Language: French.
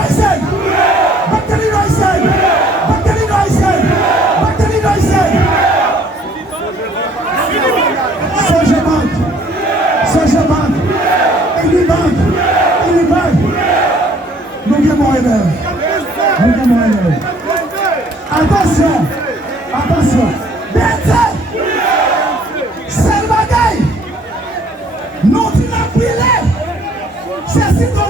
Rising! Bacteri Rising! Bacteri Rising! Bacteri Rising! Soja Bank! Soja Bank! Ele Bank! Ele Bank! Não quer morrer, não. Não quer morrer, não. Attention! Attention! Bete! Selbagay! Non, tu n'as plus l'air! C'est si ton